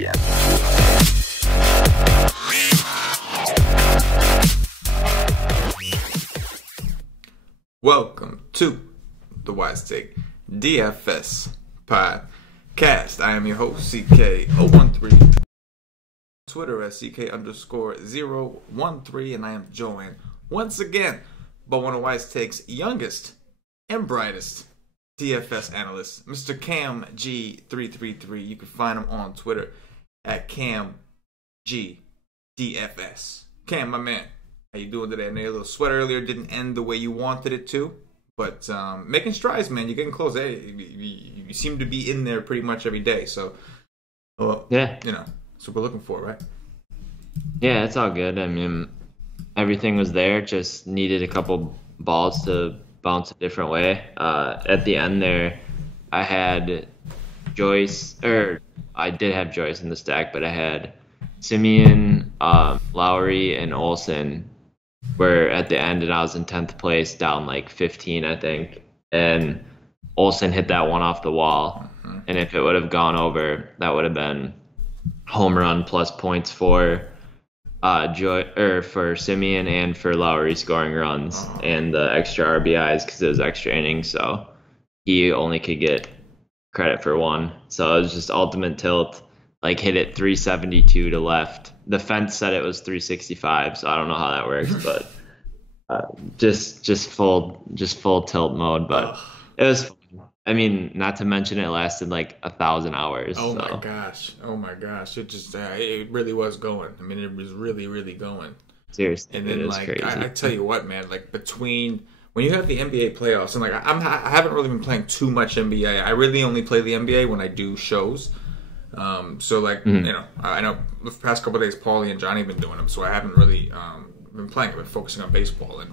begin. Welcome to the Wise Take DFS podcast. I am your host, CK013. Twitter at CK_013, and I am joined once again by one of Wise Take's youngest and brightest DFS analysts, Mr. KamG333. You can find him on Twitter at KamGDFS. Cam, my man, how you doing today? I know your little sweat earlier didn't end the way you wanted it to, but making strides, man. You're getting close. Hey, you seem to be in there pretty much every day. So, yeah, you know, that's what we're looking for, right? Yeah, it's all good. I mean, everything was there. Just needed a couple balls to bounce a different way. At the end there, I had Joyce, or I did have Joyce in the stack, but I had Simeon, Lowry, and Olsen were at the end, and I was in 10th place, down like 15, I think. And Olsen hit that one off the wall, and if it would have gone over, that would have been home run plus points for for Simeon and for Lowry scoring runs and the extra RBIs because it was extra innings, so he only could get credit for one. So it was just ultimate tilt, like hit it 372 to left. The fence said it was 365, so I don't know how that works, but just full tilt mode. But it was fun. I mean, not to mention it lasted like 1,000 hours. Oh my gosh! It just it really was going. I mean, it was really going. Seriously, and then it is like crazy. I tell you what, man, like between when you have the NBA playoffs and like I haven't really been playing too much NBA. I really only play the NBA when I do shows. So like you know, I know the past couple of days, Paulie and Johnny have been doing them, so I haven't really been playing. I've been focusing on baseball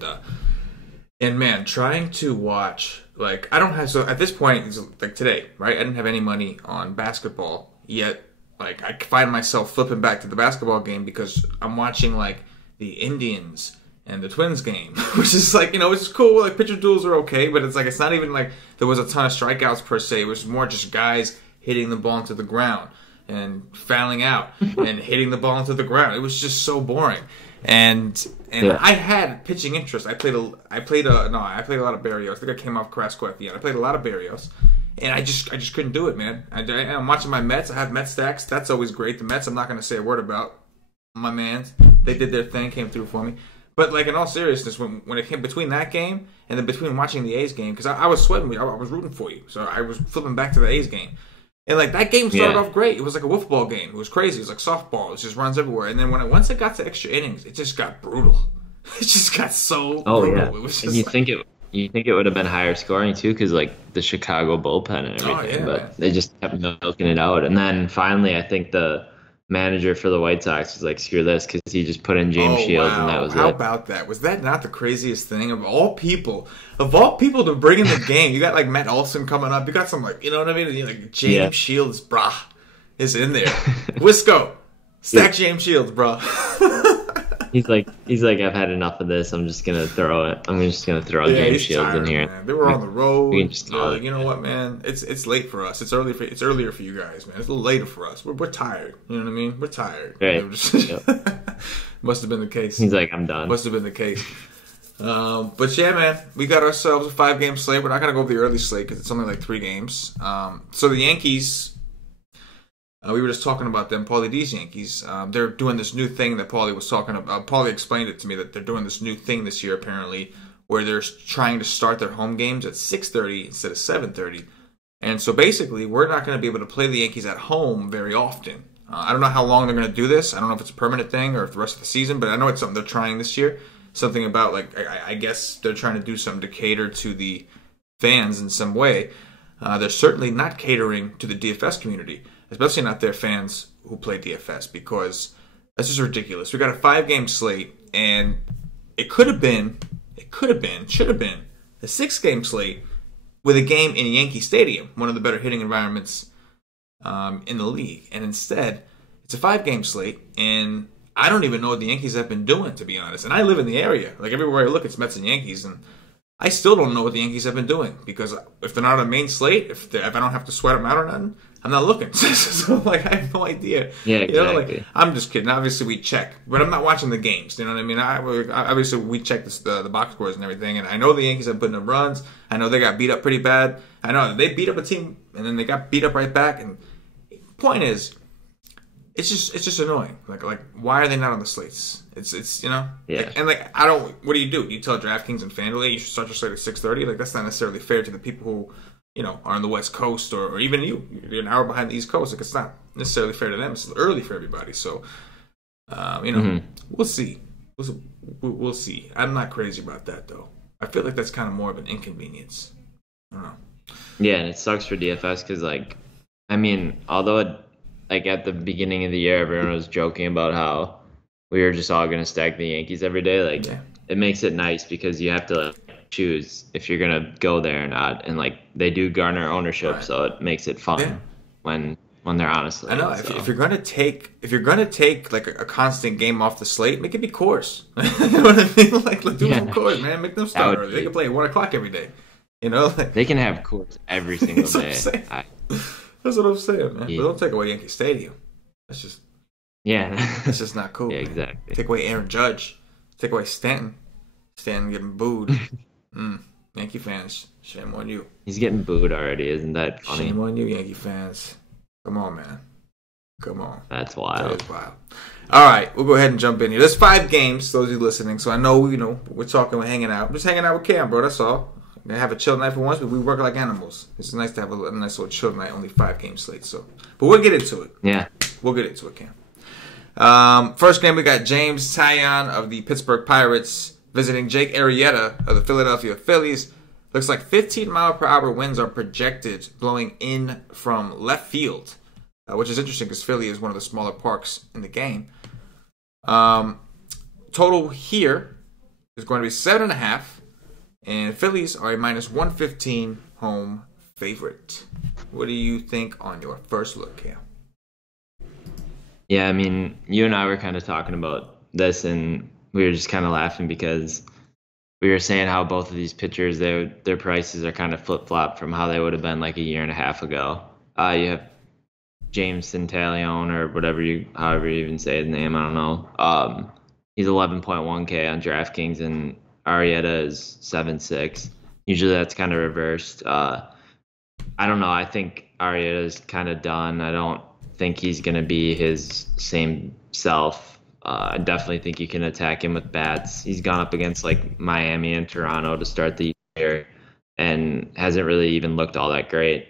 and man, trying to watch, like, I don't have, so at this point, it's like today, right? I didn't have any money on basketball, yet, like, I find myself flipping back to the basketball game because I'm watching, like, the Indians and the Twins game, which is, like, you know, it's cool. Like, pitcher duels are okay, but it's, like, it's not even, like, there was a ton of strikeouts per se. It was more just guys hitting the ball into the ground and fouling out and hitting the ball into the ground. It was just so boring. And yeah. I had pitching interest. I played a lot of Barrios. I think I came off Carrasco at the end. I played a lot of Barrios, and I just couldn't do it, man. I'm watching my Mets. I have Met stacks. That's always great. The Mets, I'm not going to say a word about. My mans, they did their thing, came through for me. But like in all seriousness, when it came between that game and then between watching the A's game, because I was sweating, I was rooting for you, so I was flipping back to the A's game. And, like, that game started off great. It was like a wiffle ball game. It was crazy. It was like softball. It just runs everywhere. And then once it got to extra innings, it just got brutal. It just got so brutal. Yeah. It was just and you think it would have been higher scoring, too, because, like, the Chicago bullpen and everything. But they just kept milking it out. And then, finally, I think the manager for the White Sox was like, screw this, because he just put in James Shields, and that was How about that? Was that not the craziest thing? Of all people to bring in the game, you got like Matt Olson coming up. You got some, like, you know what I mean? Like James Shields, brah, is in there. Wisco, stack James Shields, brah. He's like, I've had enough of this. I'm just gonna throw James Shields in here. Man. They were on the road. We can just you know what, man? It's late for us. It's earlier for you guys, man. It's a little later for us. We're tired. You know what I mean? We're tired. Right. Must have been the case. He's like, I'm done. Must have been the case. But yeah, man, we got ourselves a 5-game slate. We're not gonna go over the early slate because it's only like 3 games. So the Yankees. We were just talking about them, Paulie D's Yankees. They're doing this new thing that Paulie was talking about. Paulie explained it to me that they're doing this new thing this year, apparently, where they're trying to start their home games at 6:30 instead of 7:30. And so basically, we're not going to be able to play the Yankees at home very often. I don't know how long they're going to do this. I don't know if it's a permanent thing or if the rest of the season, but I know it's something they're trying this year. Something about, like, I guess they're trying to do something to cater to the fans in some way. They're certainly not catering to the DFS community, especially not their fans who play DFS, because that's just ridiculous. We got a 5-game slate, and it should have been a 6-game slate with a game in Yankee Stadium, one of the better hitting environments in the league. And instead, it's a 5-game slate, and I don't even know what the Yankees have been doing, to be honest. And I live in the area. Like, everywhere I look, it's Mets and Yankees, and I still don't know what the Yankees have been doing, because if they're not on a main slate, if I don't have to sweat them out or nothing, I'm not looking. So like, I have no idea. Yeah, exactly. You know, like, I'm just kidding. Obviously, we check, but I'm not watching the games. You know what I mean? Obviously, we check the box scores and everything, and I know the Yankees have put up runs. I know they got beat up pretty bad. I know they beat up a team, and then they got beat up right back. And point is, it's just annoying. Like why are they not on the slates? It's you know, yeah. Like, and like I don't. What do? You tell DraftKings and FanDuel, hey, you should start your slate at 6:30. Like that's not necessarily fair to the people who, you know, are on the West Coast or even you. You're an hour behind the East Coast. Like it's not necessarily fair to them. It's early for everybody. So, you know, we'll see. We'll see. I'm not crazy about that though. I feel like that's kind of more of an inconvenience. I don't know. Yeah, and it sucks for DFS because, like, I mean, although like at the beginning of the year, everyone was joking about how we were just all going to stack the Yankees every day. Like, It makes it nice because you have to like, choose if you're going to go there or not. And, like, they do garner ownership, so it makes it fun when they're honestly. I know. So. If you're going to take like a constant game off the slate, make it be Coors. You know what I mean? Like do some Coors, man. Make them start early. They can play at 1 o'clock every day. You know? Like, they can have Coors every single day. That's what I'm saying, man. Yeah. But don't take away Yankee Stadium. That's just that's just not cool. Yeah, exactly. Take away Aaron Judge. Take away Stanton. Stanton getting booed. Yankee fans, shame on you. He's getting booed already. Isn't that funny? Shame on you, Yankee fans. Come on, man. Come on. That's wild. That is wild. All right, we'll go ahead and jump in here. There's 5 games, those of you listening. So I know, we're talking, we're hanging out. I'm just hanging out with Cam, bro. That's all. I have a chill night for once, but we work like animals. It's nice to have a nice little chill night. Only 5 game slate, so. But we'll get into it. Yeah. We'll get into it, Cam. First game, we got James Taillon of the Pittsburgh Pirates visiting Jake Arrieta of the Philadelphia Phillies. Looks like 15-mile-per-hour winds are projected blowing in from left field, which is interesting because Philly is one of the smaller parks in the game. Total here is going to be 7.5. And Phillies are a -115 home favorite. What do you think on your first look, Cam? Yeah, I mean, you and I were kind of talking about this, and we were just kind of laughing because we were saying how both of these pitchers, their prices are kind of flip-flop from how they would have been like a year and a half ago. You have James Taillon or however you even say his name, I don't know. He's 11.1K on DraftKings, and Arrieta is 7.6. Usually that's kind of reversed. I don't know. I think Arrieta is kind of done. I don't think he's going to be his same self. I definitely think you can attack him with bats. He's gone up against like Miami and Toronto to start the year and hasn't really even looked all that great.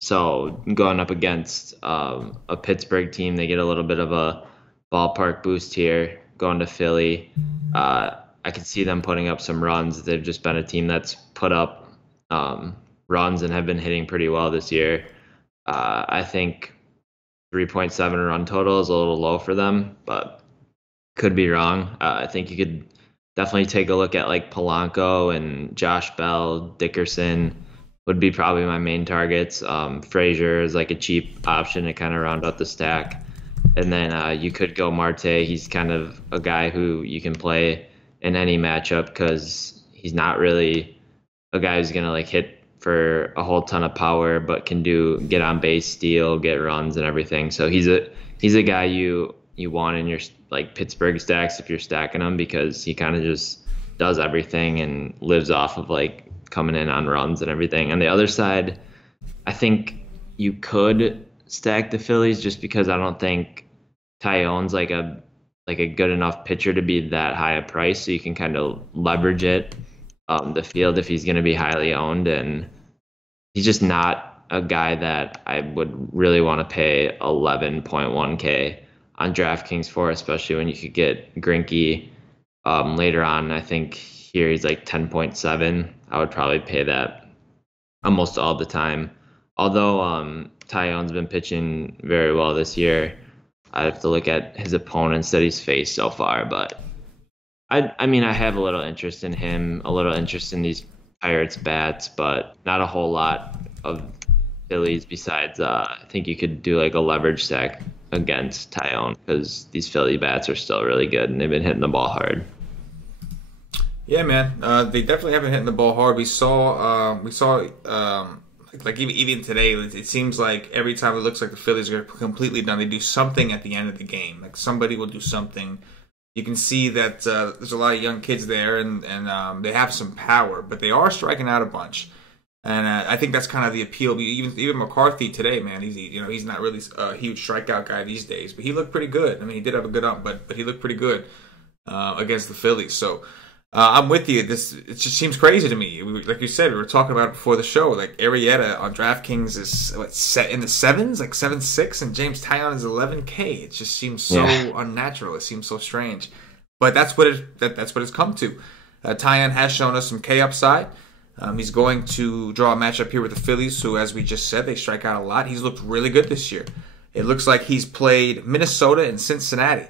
So going up against a Pittsburgh team, they get a little bit of a ballpark boost here. Going to Philly, I could see them putting up some runs. They've just been a team that's put up runs and have been hitting pretty well this year. I think 3.7 run total is a little low for them, but could be wrong. I think you could definitely take a look at like Polanco and Josh Bell, Dickerson would be probably my main targets. Frazier is like a cheap option to kind of round out the stack. And then you could go Marte. He's kind of a guy who you can play in any matchup because he's not really a guy who's going to like hit for a whole ton of power, but can get on base, steal, get runs and everything. So he's a guy you want in your like Pittsburgh stacks if you're stacking them because he kind of just does everything and lives off of like coming in on runs and everything. On the other side, I think you could stack the Phillies just because I don't think Taillon's like a good enough pitcher to be that high a price, so you can kind of leverage it, the field if he's going to be highly owned, and he's just not a guy that I would really want to pay 11.1K on DraftKings for, especially when you could get Greinke later on. I think here he's like 10.7. I would probably pay that almost all the time. Although Taillon's been pitching very well this year, I have to look at his opponents that he's faced so far. But I mean, I have a little interest in him, a little interest in these Pirates bats, but not a whole lot of Phillies besides I think you could do like a leverage stack against Taillon because these Philly bats are still really good and they've been hitting the ball hard. Yeah, man. They definitely haven't hit the ball hard. We saw like even today, it seems like every time it looks like the Phillies are completely done, they do something at the end of the game. Like somebody will do something. You can see that there's a lot of young kids there, and they have some power, but they are striking out a bunch. And I think that's kind of the appeal. Even McCarthy today, man, he's not really a huge strikeout guy these days, but he looked pretty good. I mean, he did have a good up, but he looked pretty good against the Phillies. So I'm with you. It just seems crazy to me. Like you said, we were talking about it before the show. Like Arrieta on DraftKings is set in the 7s, like 7.6, and James Taillon is 11K. It just seems so unnatural. It seems so strange, but that's what it's come to. Taillon has shown us some K upside. He's going to draw a matchup here with the Phillies, who, as we just said, they strike out a lot. He's looked really good this year. It looks like he's played Minnesota and Cincinnati.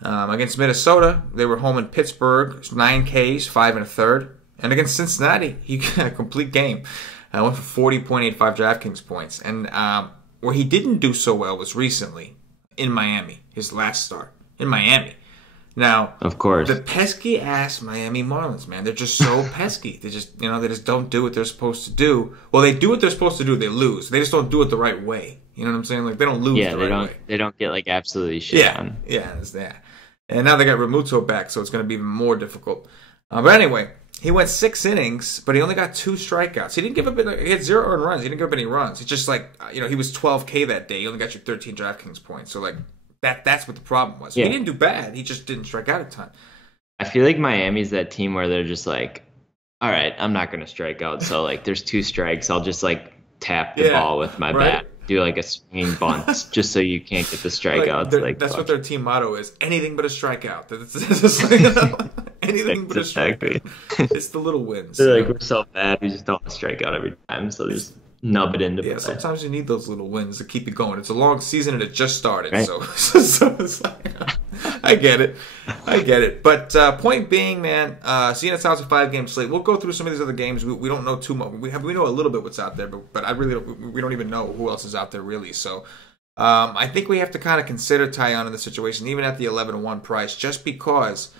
Against Minnesota, they were home in Pittsburgh, 9 Ks, 5 1/3. And against Cincinnati, he got a complete game. Went for 40.85 DraftKings points. And where he didn't do so well was recently in Miami, his last start in Miami. Now, of course, the pesky ass Miami Marlins, man, they're just so pesky. They just don't do what they're supposed to do. Well, they do what they're supposed to do. They lose. They just don't do it the right way. You know what I'm saying? Like they don't lose the right way. They don't get like absolutely shit on. Yeah, it's that. And now they got Realmuto back, so it's going to be even more difficult. But anyway, he went 6 innings, but he only got 2 strikeouts. He didn't give up. He had 0 earned runs. He didn't give up any runs. It's just like he was 12K that day. He only got you 13 DraftKings points. So like that's what the problem was. Yeah. He didn't do bad. He just didn't strike out a ton. I feel like Miami's that team where they're just like, all right, I'm not going to strike out. So like, there's 2 strikes. I'll just like tap the ball with my bat. Do like a swinging bunt just so you can't get the strikeouts. That's what their team motto is: anything but a strikeout. It's like, anything but a strikeout. It's the little wins. They're like, we're so bad, we just don't want to strike out every time, so just nub it into play. Sometimes you need those little wins to keep you going. It's a long season and it just started, right. so it's like, I get it. But point being, man, seeing as how it's a 5-game slate, we'll go through some of these other games. We don't know too much. We know a little bit what's out there, but we don't even know who else is out there really. So I think we have to kind of consider Taillon in the situation, even at the 11-1 price, just because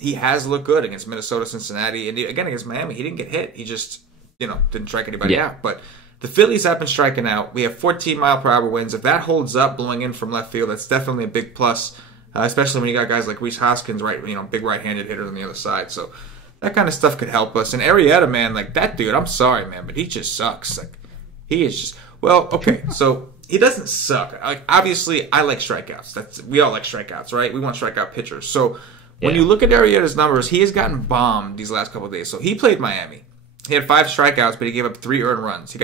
he has looked good against Minnesota, Cincinnati, and again against Miami. He didn't get hit. He just didn't strike anybody out. But the Phillies have been striking out. We have 14-mile-per-hour winds. If that holds up, blowing in from left field, that's definitely a big plus. Especially when you got guys like Rhys Hoskins, big right-handed hitter on the other side. So that kind of stuff could help us. And Arrieta, man, like that dude, I'm sorry, man, but he just sucks. Like he is just okay. So he doesn't suck. Like obviously, I like strikeouts. We all like strikeouts, right? We want strikeout pitchers. So when you look at Arrieta's numbers, he has gotten bombed these last couple of days. So he played Miami. He had 5 strikeouts, but he gave up 3 earned runs.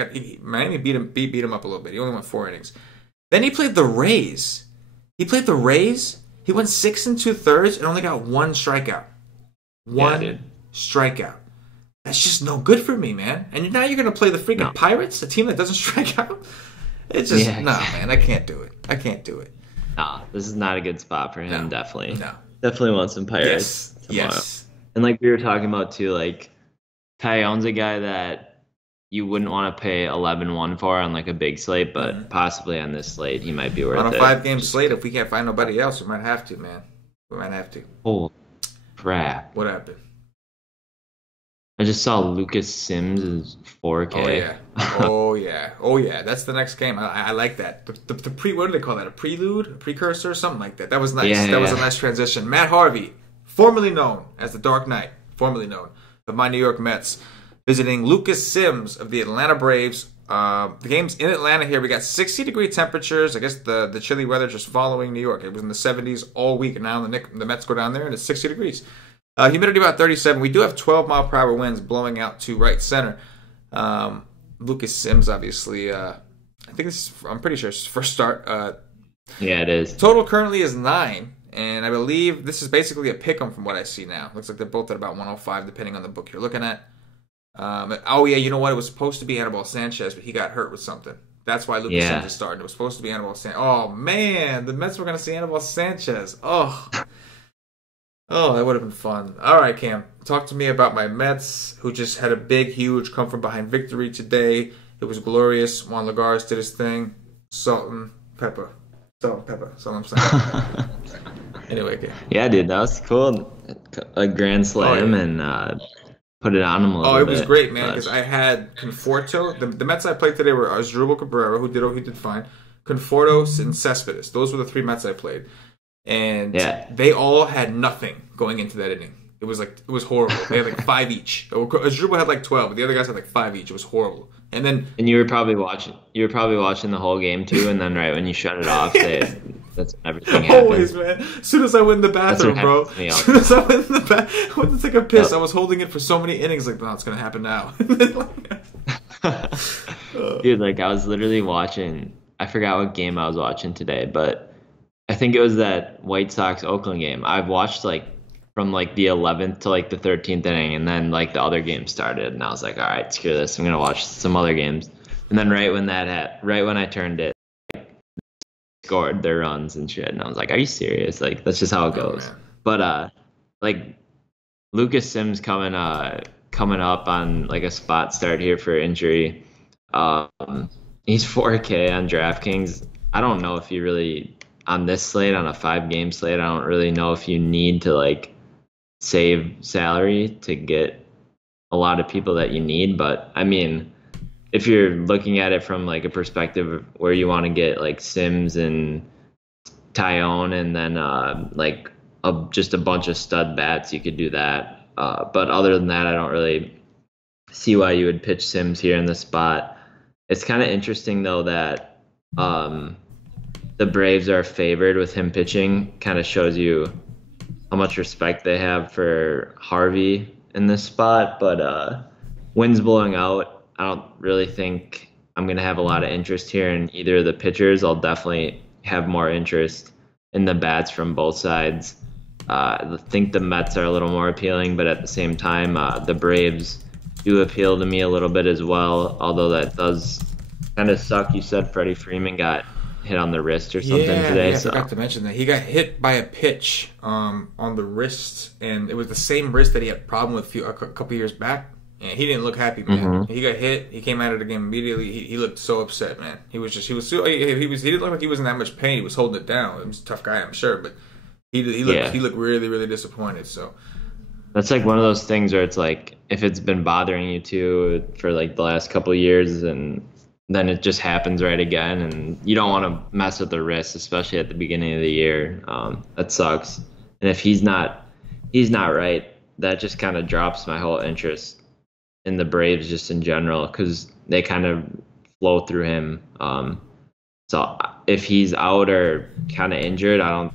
Miami beat him up a little bit. He only went 4 innings. Then he played the Rays. He went 6 2/3 and only got 1 strikeout. One strikeout. That's just no good for me, man. And now you're going to play the freaking Pirates, a team that doesn't strike out? It's just, man, I can't do it. Nah, this is not a good spot for him, definitely. No. Definitely want some Pirates tomorrow. Yes. And like we were talking about too, like Taillon's a guy that you wouldn't want to pay 11-1 for on like a big slate, but possibly on this slate he might be worth it. On a 5-game slate, if we can't find nobody else, we might have to, man. We might have to. Oh, crap. What happened? I just saw Lucas Sims is 4K. Oh yeah. That's the next game. I like that. The what do they call that? A prelude? A precursor? Something like that. That was nice. That was a nice transition. Matt Harvey, formerly known as the Dark Knight, formerly known of my New York Mets, visiting Lucas Sims of the Atlanta Braves. The game's in Atlanta here. We got 60-degree temperatures. I guess the chilly weather just following New York. It was in the 70s all week, and now the Mets go down there, and it's 60 degrees. Humidity about 37. We do have 12-mile-per-hour winds blowing out to right center. Lucas Sims, obviously, I'm pretty sure it's his first start. Yeah, it is. Total currently is 9. And I believe this is basically a pick-em from what I see now. Looks like they're both at about 105, depending on the book you're looking at. You know what? It was supposed to be Anibal Sanchez, but he got hurt with something. That's why Lucas Sims is starting. It was supposed to be Anibal Sanchez. Oh, man. The Mets were going to see Anibal Sanchez. Oh, that would have been fun. All right, Cam. Talk to me about my Mets, who just had a big, huge come-from-behind victory today. It was glorious. Juan Lagares did his thing. Salt and pepper. That's all I'm saying. Anyway, okay. Yeah, dude, that was cool. A grand slam, and put it on him a little bit. Oh, it was great, man, because I had Conforto. The Mets I played today were Asdrubal Cabrera, who did fine, Conforto, and Cespedes. Those were the 3 Mets I played. And they all had nothing going into that inning. It was horrible. They had like 5 each. Asdrubal had like 12, but the other guys had like 5 each. It was horrible. And you were probably watching the whole game too, and then right when you shut it off, that's when everything happened. Always, man. As soon as I went in the bathroom, bro. As soon as I went in the bathroom, I went to take a piss. I was holding it for so many innings, like, no, it's gonna happen now. Dude, like, I was literally watching. I forgot what game I was watching today, but I think it was that White Sox Oakland game. I've watched like from like the 11th to like the 13th inning, and then like the other game started, and I was like, all right, screw this, I'm gonna watch some other games. And then right when I turned it, scored their runs and shit, and I was like, are you serious? Like, that's just how it goes. But like Lucas Sims coming up on like a spot start here for injury. He's 4K on DraftKings. I don't know if you really, on this slate, on a 5-game slate, I don't really know if you need to like save salary to get a lot of people that you need. But I mean, if you're looking at it from like a perspective where you want to get like Sims and Tyone and then like just a bunch of stud bats, you could do that. But other than that, I don't really see why you would pitch Sims here in the spot. It's kind of interesting though that the Braves are favored with him pitching. Kind of shows you how much respect they have for Harvey in this spot. But wind's blowing out. I don't really think I'm going to have a lot of interest here in either of the pitchers. I'll definitely have more interest in the bats from both sides. I think the Mets are a little more appealing, but at the same time, the Braves do appeal to me a little bit as well, although that does kind of suck. You said Freddie Freeman got hit on the wrist or something today. Yeah, I forgot to mention that. He got hit by a pitch on the wrist, and it was the same wrist that he had a problem with a couple years back. And he didn't look happy, man. Mm-hmm. He got hit. He came out of the game immediately. He looked so upset, man. He didn't look like he was in that much pain. He was holding it down. He was a tough guy, I'm sure, but he looked really, really disappointed. So that's like one of those things where it's like, if it's been bothering you too for like the last couple of years, and then it just happens right again, and you don't want to mess with the wrist, especially at the beginning of the year. That sucks. And if he's not right, that just kind of drops my whole interest in the Braves just in general, because they kind of flow through him. So if he's out or kind of injured, I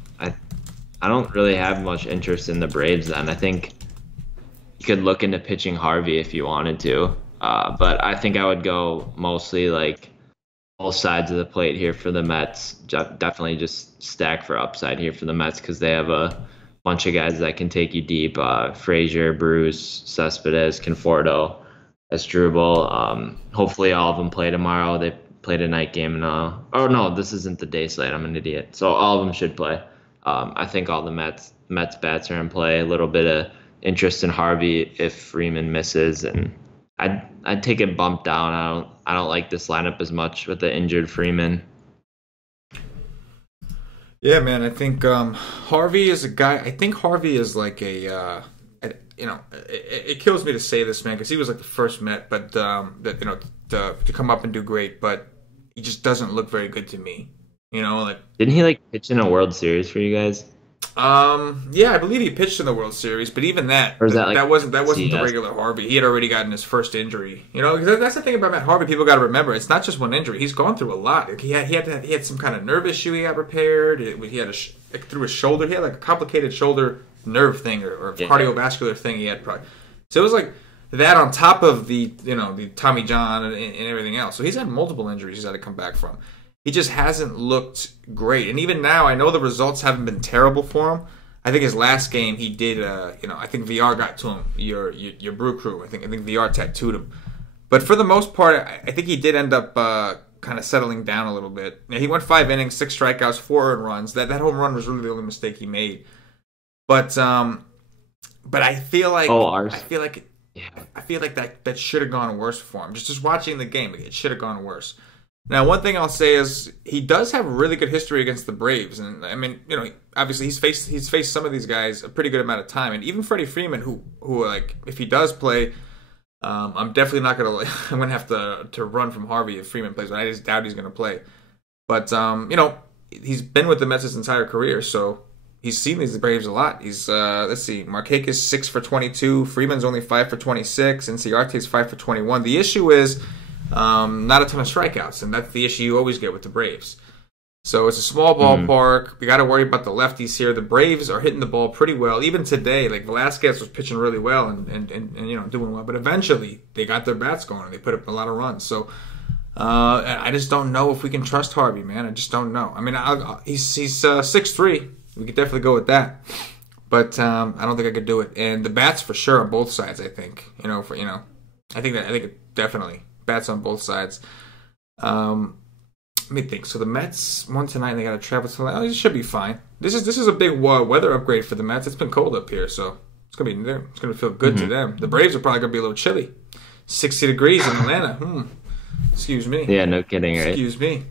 don't really have much interest in the Braves then. I think you could look into pitching Harvey if you wanted to. But I think I would go mostly like both sides of the plate here for the Mets. Definitely just stack for upside here for the Mets, because they have a bunch of guys that can take you deep. Frazier, Bruce, Cespedes, Conforto, Asdrubal. Hopefully all of them play tomorrow. They played a night game now. Oh no, this isn't the day slate. I'm an idiot. So all of them should play. I think all the Mets bats are in play. A little bit of interest in Harvey if Freeman misses, and I'd take it bumped down. I don't like this lineup as much with the injured Freeman. Yeah, man. I think Harvey is a guy. I think Harvey is like it kills me to say this, man, because he was like the first Met, but to come up and do great, but he just doesn't look very good to me. Like, didn't he like pitch in a World Series for you guys? Yeah, I believe he pitched in the World Series, but even that wasn't the regular Harvey. He had already gotten his first injury. Because that's the thing about Matt Harvey. People got to remember, it's not just one injury. He's gone through a lot. Like, he had some kind of nerve issue he got repaired. He had through his shoulder. He had like a complicated shoulder nerve thing or cardiovascular thing he had probably. So it was like that on top of the Tommy John and everything else. So he's had multiple injuries he's had to come back from. He just hasn't looked great. And even now, I know the results haven't been terrible for him. I think his last game, he did, I think VR got to him, your Brew Crew. I think VR tattooed him. But for the most part, I think he did end up kind of settling down a little bit. He went 5 innings, 6 strikeouts, 4 earned runs. That home run was really the only mistake he made. But I feel like that should have gone worse for him. Just watching the game, it should have gone worse. Now, one thing I'll say is he does have a really good history against the Braves, and I mean, obviously he's faced some of these guys a pretty good amount of time, and even Freddie Freeman, who like if he does play, I'm definitely not gonna I'm gonna have to run from Harvey if Freeman plays, but I just doubt he's gonna play. But he's been with the Mets his entire career, so he's seen these Braves a lot. He's let's see, Markakis 6 for 22, Freeman's only 5 for 26, and Ciarte's 5 for 21. The issue is not a ton of strikeouts, and that's the issue you always get with the Braves. So it's a small ballpark. We got to worry about the lefties here. The Braves are hitting the ball pretty well. Even today, like Velasquez was pitching really well and doing well, but eventually they got their bats going and they put up a lot of runs. So I just don't know if we can trust Harvey, man. I just don't know. I mean, he's 6'3". We could definitely go with that, but I don't think I could do it. And the bats for sure on both sides. I think I think it definitely bats on both sides. Let me think. So the Mets won tonight, and they got to travel to. Oh, it should be fine. This is a big weather upgrade for the Mets. It's been cold up here, so it's gonna feel good to them. The Braves are probably gonna be a little chilly. 60 degrees in Atlanta. Excuse me. Yeah, no kidding, right? Excuse me.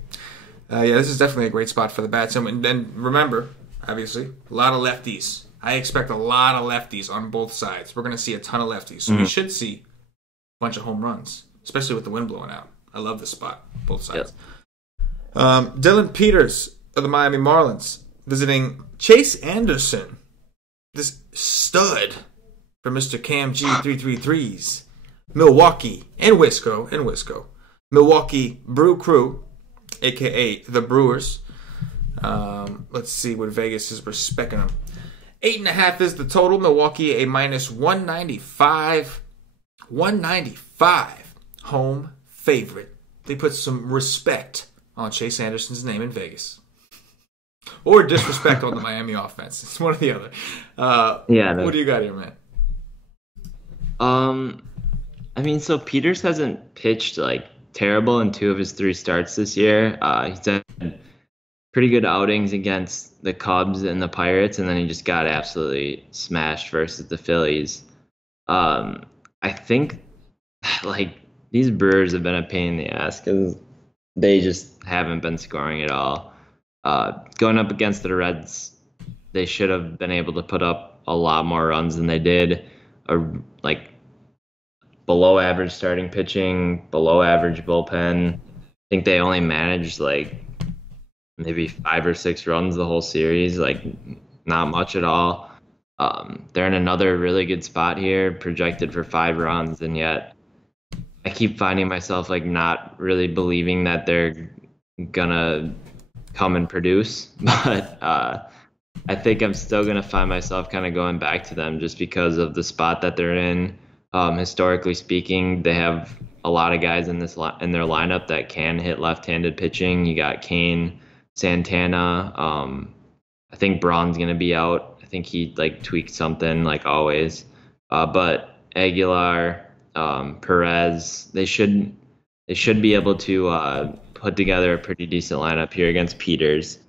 Yeah, this is definitely a great spot for the bats. And then remember, obviously, a lot of lefties. I expect a lot of lefties on both sides. We're gonna see a ton of lefties, so we should see a bunch of home runs, especially with the wind blowing out. I love this spot, both sides. Yep. Dylan Peters of the Miami Marlins visiting Chase Anderson, this stud for Mr. KamG333's Milwaukee and Wisco. Milwaukee Brew Crew, a.k.a. the Brewers. Let's see what Vegas is respecting them. 8.5 is the total. Milwaukee a minus 195. 195 home favorite. They put some respect on Chase Anderson's name in Vegas. Or disrespect on the Miami offense. It's one or the other. What do you got here, man? I mean, so Peters hasn't pitched like terrible in 2 of his 3 starts this year. He's had pretty good outings against the Cubs and the Pirates, and then he just got absolutely smashed versus the Phillies. I think like these Brewers have been a pain in the ass because they just haven't been scoring at all. Going up against the Reds, they should have been able to put up a lot more runs than they did. Like below average starting pitching, below average bullpen. I think they only managed like maybe 5 or 6 runs the whole series, like not much at all. They're in another really good spot here, projected for 5 runs, and yet I keep finding myself like not really believing that they're gonna come and produce, but I think I'm still gonna find myself kind of going back to them just because of the spot that they're in. Historically speaking, they have a lot of guys in their lineup that can hit left-handed pitching. You got Kane, Santana. I think Braun's gonna be out. I think he like tweaked something like always, but Aguilar. Perez, they should be able to put together a pretty decent lineup here against Peters.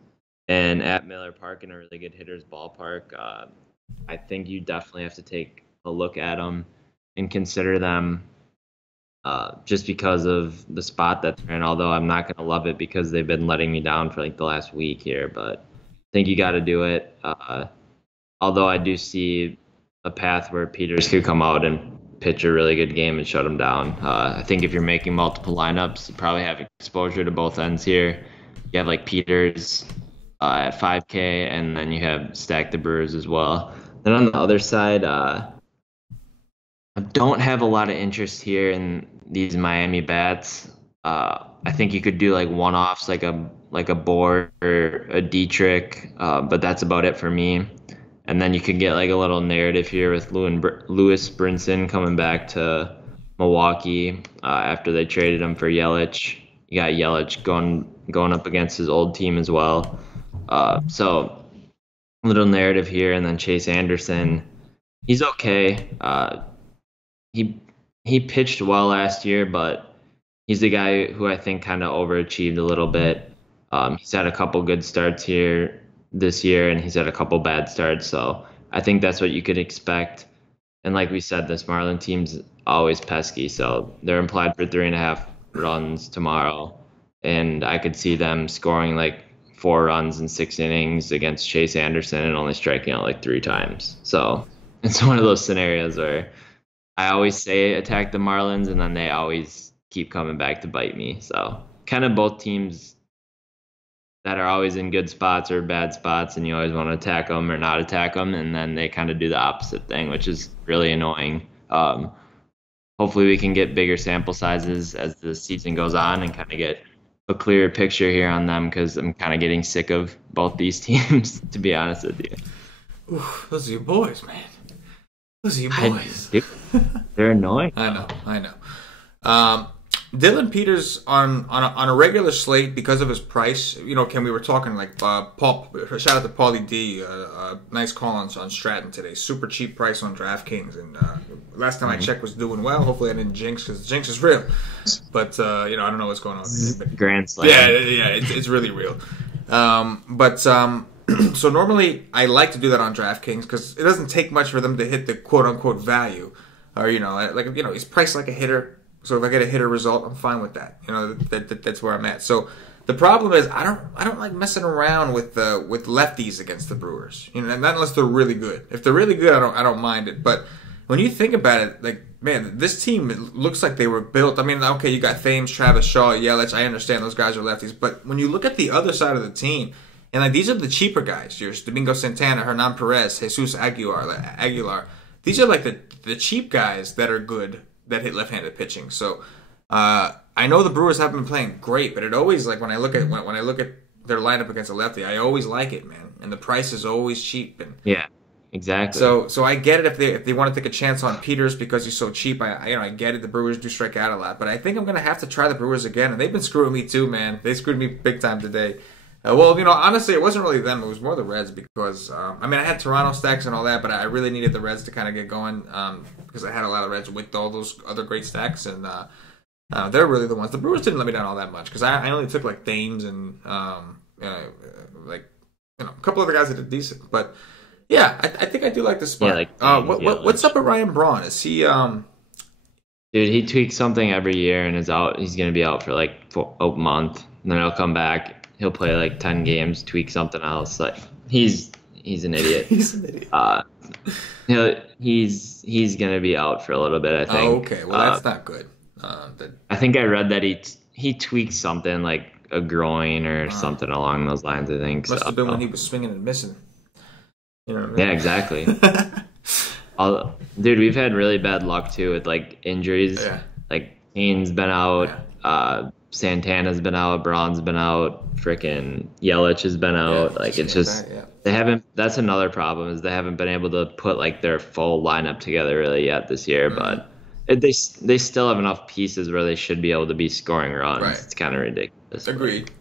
And at Miller Park, in a really good hitter's ballpark, I think you definitely have to take a look at them and consider them just because of the spot that they're in. Although I'm not going to love it because they've been letting me down for like the last week here, but I think you got to do it. Although I do see a path where Peters could come out and pitch a really good game and shut them down. I think if you're making multiple lineups, you probably have exposure to both ends here. You have like Peters at 5K, and then you have stacked the Brewers as well. Then on the other side, I don't have a lot of interest here in these Miami bats. I think you could do like one-offs, like a Bohr or a Dietrich, but that's about it for me. And then you could get like a little narrative here with Lewis Brinson coming back to Milwaukee after they traded him for Yelich. You got Yelich going up against his old team as well. So a little narrative here, and then Chase Anderson. He's okay. He pitched well last year, but he's the guy who I think kind of overachieved a little bit. He's had a couple good starts here this year, and he's had a couple bad starts, so I think that's what you could expect. And like we said, this Marlin team's always pesky, so they're implied for 3.5 runs tomorrow, and I could see them scoring like 4 runs in 6 innings against Chase Anderson and only striking out like 3 times. So it's one of those scenarios where I always say attack the Marlins, and then they always keep coming back to bite me. So kind of both teams that are always in good spots or bad spots, and you always want to attack them or not attack them, and then they kind of do the opposite thing, which is really annoying. Hopefully we can get bigger sample sizes as the season goes on and kind of get a clearer picture here on them, because I'm kind of getting sick of both these teams, to be honest with you. Oof, those are your boys, man. Those are your boys. They're annoying. I know. Dylan Peters on a regular slate because of his price. You know, Ken, we were talking like Paul. Shout out to Paulie D. Nice call on Stratton today. Super cheap price on DraftKings, and last time I checked was doing well. Hopefully I didn't jinx, because jinx is real. But you know, I don't know what's going on. Grand slam. Yeah, it's really real. So normally I like to do that on DraftKings because it doesn't take much for them to hit the quote unquote value, or he's priced like a hitter. So if I get a hitter result, I'm fine with that. You know, that's where I'm at. So the problem is I don't like messing around with lefties against the Brewers. You know, not unless they're really good. If they're really good, I don't mind it. But when you think about it, like, man, this team, it looks like they were built. I mean, okay, you got Thames, Travis Shaw, Yelich. I understand those guys are lefties, but when you look at the other side of the team, and like these are the cheaper guys. There's Domingo Santana, Hernan Perez, Jesus Aguilar. These are like the cheap guys that are good, that hit left-handed pitching. So I know the Brewers haven't been playing great, but it always, like, when I look at their lineup against a lefty, I always like it, man. And the price is always cheap. And yeah, exactly. So I get it if they want to take a chance on Peters because he's so cheap. I get it. The Brewers do strike out a lot, but I think I'm gonna have to try the Brewers again. And they've been screwing me too, man. They screwed me big time today. Well, you know, honestly, it wasn't really them. It was more the Reds because, I mean, I had Toronto stacks and all that, but I really needed the Reds to kind of get going because I had a lot of Reds with all those other great stacks, and they're really the ones. The Brewers didn't let me down all that much because I only took, like, Thames and, a couple other guys that did decent. But, yeah, I think I do like the spot. Yeah, like what's up with Ryan Braun? Is he... Dude, he tweaks something every year and is out. He's going to be out for, like, a month, and then he'll come back. He'll play like 10 games, tweak something else. Like he's an idiot. He's an idiot. He's gonna be out for a little bit, I think. Oh, okay. Well, that's not good. I think I read that he tweaked something like a groin or something along those lines. I think must have been when he was swinging and missing. You know what I mean? Yeah, exactly. Dude, we've had really bad luck too with like injuries. Yeah. Like Kane's been out. Yeah. Santana's been out, Braun's been out, freaking Yelich has been out. Yeah, like it's just they haven't. That's another problem is they haven't been able to put like their full lineup together really yet this year. Mm-hmm. But they still have enough pieces where they should be able to be scoring runs. Right. It's kind of ridiculous. Agreed.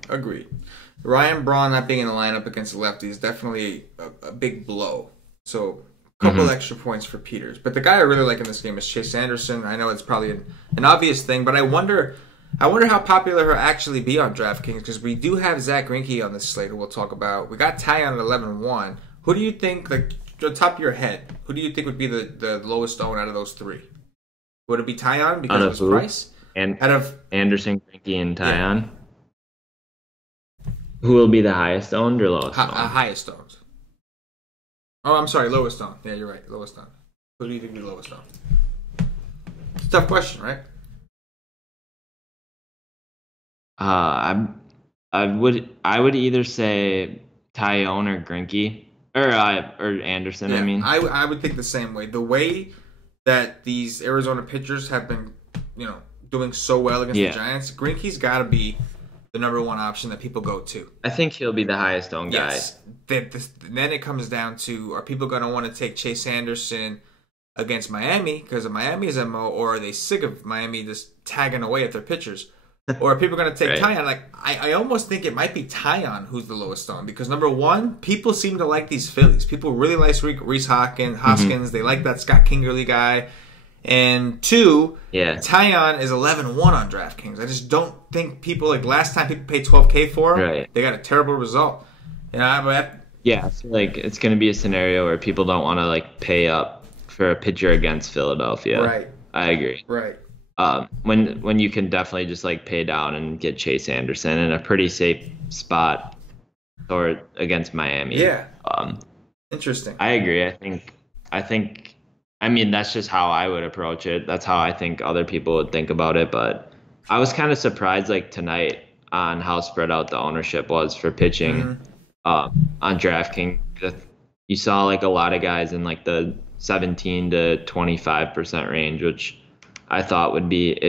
Ryan Braun not being in the lineup against the lefty is definitely a big blow. So a couple extra points for Peters. But the guy I really like in this game is Chase Anderson. I know it's probably an obvious thing, but I wonder how popular he'll actually be on DraftKings because we do have Zach Greinke on this slate who we'll talk about. We got Tyon at 11-1. Who do you think, like, the top of your head, who do you think would be the lowest owned out of those three? Would it be Tyon because of his price? And out of Anderson, Greinke, and Tyon? Yeah. Who will be the highest owned or lowest owned? Highest owned. Oh, I'm sorry, lowest owned. Yeah, you're right, lowest owned. Who do you think would be lowest owned? It's a tough question, right? I would either say Tyon or Greinke or Anderson. Yeah, I mean, I would think the same way. The way that these Arizona pitchers have been, doing so well against the Giants, Greinke's got to be the number one option that people go to. I think he'll be the highest owned guy. Then it comes down to, are people going to want to take Chase Anderson against Miami because of Miami's MO, or are they sick of Miami just tagging away at their pitchers? Or are people going to take Tyon? Like, I almost think it might be Tyon who's the lowest owned because, number one, people seem to like these Phillies. People really like Rhys Hoskins. Mm-hmm. They like that Scott Kingery guy. And two, Tyon is 11-1 on DraftKings. I just don't think people, like last time people paid $12K for him, they got a terrible result. I feel like it's going to be a scenario where people don't want to like pay up for a pitcher against Philadelphia. Right. I agree. Right. when you can definitely just like pay down and get Chase Anderson in a pretty safe spot or against Miami. Yeah. Interesting. I agree. I mean, that's just how I would approach it. That's how I think other people would think about it. But I was kind of surprised like tonight on how spread out the ownership was for pitching on DraftKings. You saw like a lot of guys in like the 17 to 25% range, which I thought it'd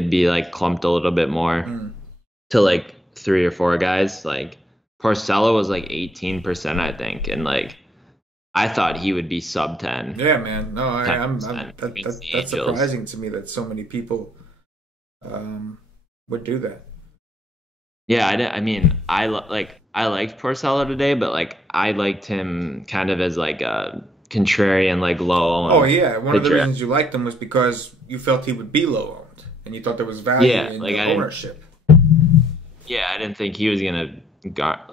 be like clumped a little bit more to like 3 or 4 guys. Like Porcello was like 18%, I think, and like I thought he would be sub 10. Yeah, man. No, that's surprising to me that so many people would do that. Yeah, I mean, I liked Porcello today, but like I liked him kind of as like a contrarian, like low. Oh yeah, one of the reasons you liked him was because you felt he would be low owned, and you thought there was value in the ownership. Yeah, I didn't think he was gonna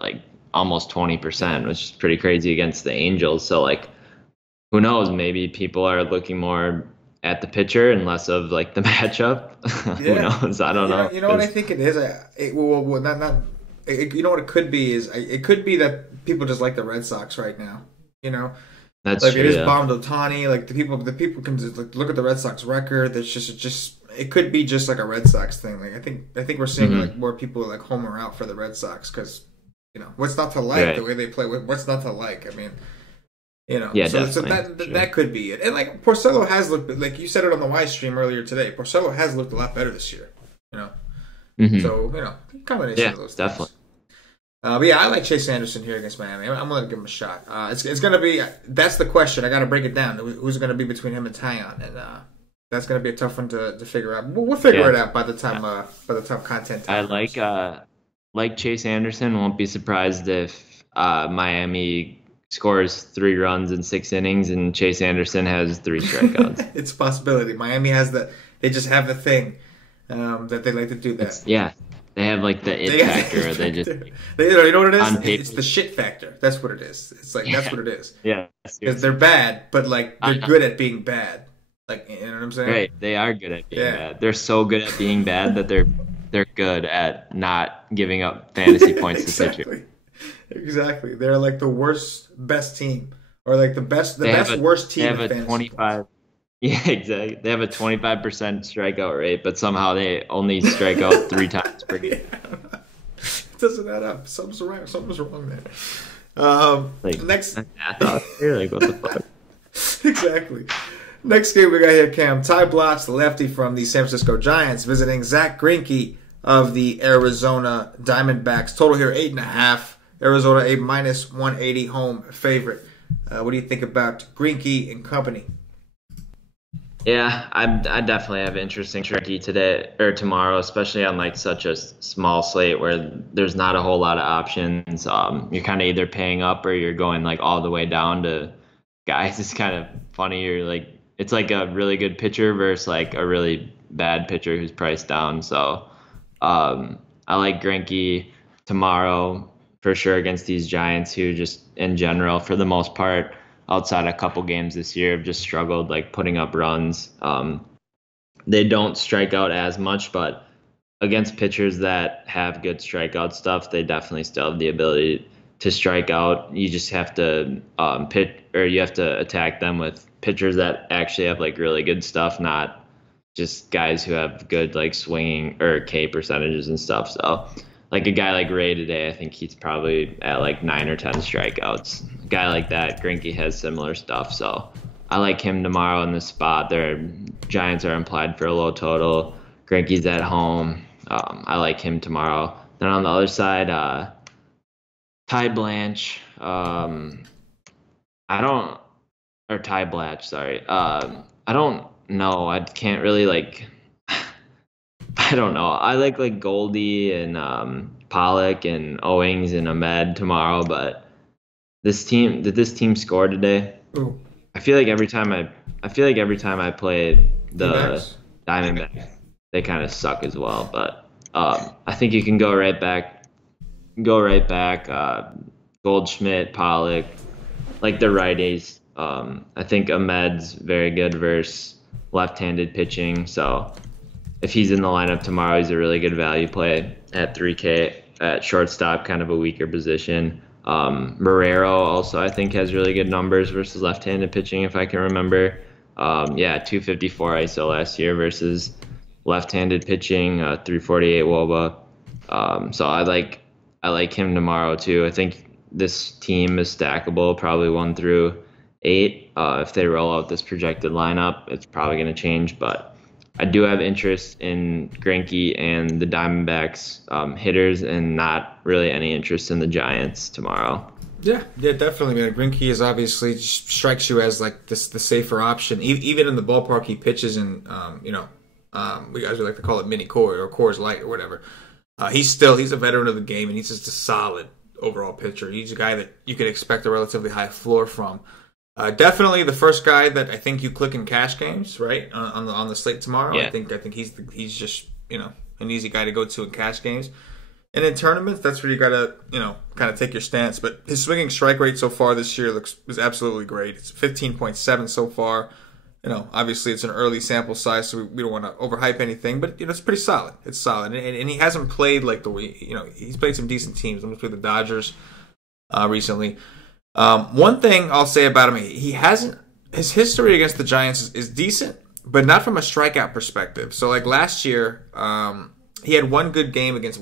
like almost 20%, which is pretty crazy against the Angels. So like, who knows? Maybe people are looking more at the pitcher and less of like the matchup. Who knows? I don't know. You know what I think it is? You know what it could be is it could be that people just like the Red Sox right now. You know, that's like true, it is bombed Ohtani. Like the people can just like look at the Red Sox record. It's just it could be just like a Red Sox thing. Like I think we're seeing like more people like homer out for the Red Sox because you know what's not to like the way they play. What's not to like? I mean. You know, so that could be it. And like Porcello has looked, like you said it on the Y stream earlier today. Porcello has looked a lot better this year. You know, so you know, combination of those definitely. things. But yeah, I like Chase Anderson here against Miami. I'm going to give him a shot. It's going to be that's the question. I got to break it down. Who's going to be between him and Tyon? And that's going to be a tough one to figure out. We'll figure it out by the time content. I like Chase Anderson. Won't be surprised if Miami scores 3 runs in 6 innings and Chase Anderson has 3 strikeouts. It's a possibility. Miami has they just have the thing that they like to do that. They have like the it factor. You know what it is? It's the shit factor. That's what it is. It's like that's what it is. Yeah, because they're bad, but like they're good at being bad. Like you know what I'm saying? Right, they are good at being bad. They're so good at being bad that they're good at not giving up fantasy points to pitchers. Exactly. They're like the best team, or like the best worst team. They have a 25. Yeah, exactly. They have a 25% strikeout rate, but somehow they only strike out 3 times per game. It doesn't add up. Something's wrong there. Next, you're like, what the fuck? Exactly. Next game we got here, Cam. Ty Blotz, the lefty from the San Francisco Giants, visiting Zach Greinke of the Arizona Diamondbacks. Total here 8.5. Arizona a -180 home favorite. What do you think about Greinke and company? Yeah, I definitely have interest in Greinke today or tomorrow, especially on like such a small slate where there's not a whole lot of options. You're kind of either paying up or you're going like all the way down to guys. It's kind of funny. You're like it's like a really good pitcher versus like a really bad pitcher who's priced down. So I like Greinke tomorrow for sure against these Giants who just in general, for the most part, outside a couple games this year, have just struggled like putting up runs. They don't strike out as much, but against pitchers that have good strikeout stuff, they definitely still have the ability to strike out. You just have to you have to attack them with pitchers that actually have like really good stuff, not just guys who have good like swinging or K percentages and stuff. So like a guy like Ray today, I think he's probably at like 9 or 10 strikeouts. A guy like that, Greinke has similar stuff. So I like him tomorrow in this spot. Their Giants are implied for a low total. Greinke's at home. I like him tomorrow. Then on the other side, Ty Blanche. Ty Blatch, sorry. I don't know. I can't really like. I don't know. I like Goldie and Pollock and Owings and Ahmed tomorrow, but did this team score today? Ooh. I feel like every time I play the Diamondbacks, they kind of suck as well. But I think you can go right back. Goldschmidt, Pollock, like the righties. I think Ahmed's very good versus left-handed pitching, so if he's in the lineup tomorrow, he's a really good value play at 3K at shortstop, kind of a weaker position. Marrero also, I think, has really good numbers versus left-handed pitching, if I can remember. 254 ISO last year versus left-handed pitching, 348 WOBA. So I like him tomorrow too. I think this team is stackable, probably 1 through 8. If they roll out this projected lineup, it's probably going to change, but I do have interest in Greinke and the Diamondbacks hitters, and not really any interest in the Giants tomorrow. Yeah, definitely, man. Greinke is obviously just strikes you as like the safer option, even in the ballpark he pitches in. We guys would like to call it mini Coors or Coors Light or whatever. He's a veteran of the game, and he's just a solid overall pitcher. He's a guy that you could expect a relatively high floor from. Definitely the first guy that I think you click in cash games, right, on the slate tomorrow. Yeah. I think he's just an easy guy to go to in cash games, and in tournaments that's where you gotta kind of take your stance. But his swinging strike rate so far this year is absolutely great. It's 15.7 so far. Obviously it's an early sample size, so we don't want to overhype anything, but it's pretty solid. It's solid, and he hasn't played like the way he's played some decent teams. Almost played the Dodgers recently. One thing I'll say about him, his history against the Giants is decent, but not from a strikeout perspective. So like last year, he had one really good game against